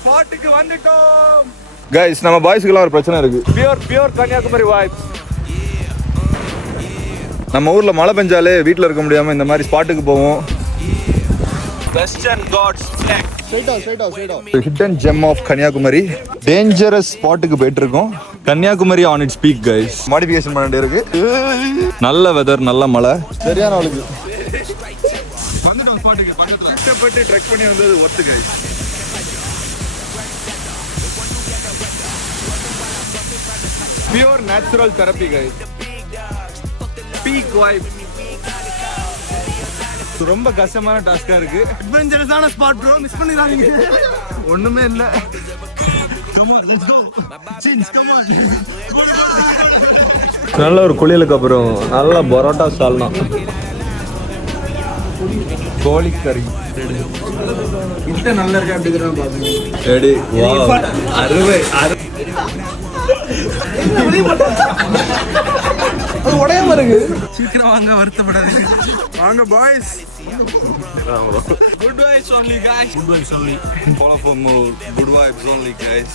ஸ்பாட்டுக்கு வந்துட்டோம் கைஸ். நம்ம பாய்ஸ்க்குலாம் ஒரு பிரச்சனை இருக்கு. Pure Kanyakumari vibes. நம்ம ஊர்ல மழை பெஞ்சாலே வீட்டில் இருக்க முடியாம இந்த மாதிரி ஸ்பாட்டுக்கு போவோம். Western Ghats vlog. Hidden gem of Kanyakumari. Dangerous ஸ்பாட்டுக்கு போயிட்டு இருக்கோம். Kanyakumari on its peak guys. Modification பண்ணிட்டே இருக்கு. நல்ல வெதர், நல்ல மழை, சரியான ஆளுக்கு. கஷ்டப்பட்டு ட்ரெக் பண்ணி வந்தது worth guys. Pure natural therapy guys. Peak vibe. ரொம்ப கஷ்டமான டாஸ்கா இருக்கு. அட்வென்ச்சரஸான ஸ்பாட் ப்ரோ, மிஸ் பண்ணிடாதீங்க. ஒண்ணுமே இல்ல. Come on let's go. Since come on. நல்ல ஒரு குளியலுக்கு அப்புறம் நல்ல பரோட்டா சால்னா, கோழி கறி. கிட்ட நல்லா இருக்கு அப்படிங்கறத பாருங்க. ரெடி. வாவ். அருமை. அது உடையாம இருக்கு. சீக்கிரம் வாங்க, வருத்தப்படாதீங்க. வாங்க boys. Good vibes only guys. Good vibes only. Follow for more good vibes only guys.